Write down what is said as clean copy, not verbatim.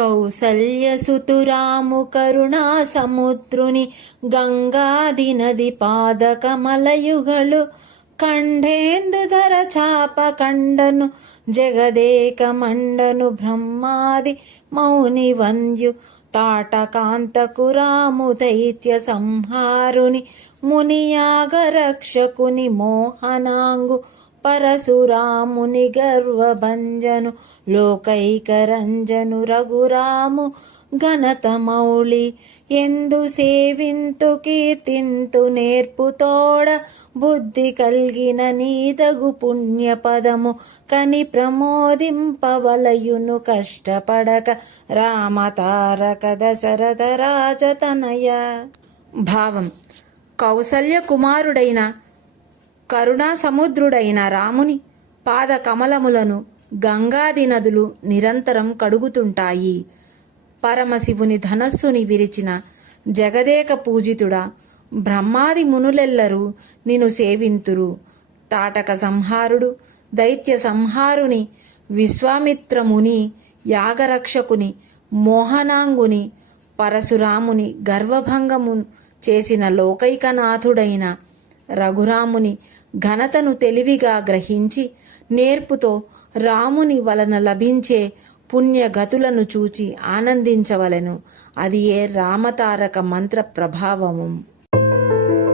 కౌసల్యసుతురాము కరుణಾ సముద్రుని గంగాది నది పాదకమలయుగలు కంఠేందుధర చాప కండను జగదేక మండను బ్రహ్మాది మౌని వంద్యు తాటకాంతకు రాము దైత్య సంహారుని మునియాగరక్షకుని మోహనాంగు పరశురాముని గర్వభంజను లోకైకరంజను రఘురాము ఘనతమౌళి ఎందు సేవింతు కీర్తింతు నేర్పుతోడ బుద్ధి కల్గిన నీదగు పుణ్యపదము కని ప్రమోదింపవలయును కష్టపడక రామతారక దశరథ రాజతనయ. భావం: కౌసల్య కుమారుడైన కరుణా సముద్రుడైన రాముని పాద కమలములను గంగాది నదులు నిరంతరం కడుగుతుంటాయి. పరమశివుని ధనస్సుని విరిచిన జగదేక పూజితుడా, బ్రహ్మాది మునులెల్లరూ నిన్ను సేవింతురు. తాటక సంహారుడు, దైత్య సంహారుని, విశ్వామిత్రముని, యాగరక్షకుని, మోహనాంగుని, పరశురాముని గర్వభంగము చేసిన లోకైకనాథుడైన రఘురాముని ఘనతను తెలివిగా గ్రహించి నేర్పుతో రాముని వలన లభించే పుణ్యగతులను చూచి ఆనందించవలెను. అది ఏ రామతారక మంత్ర ప్రభావము.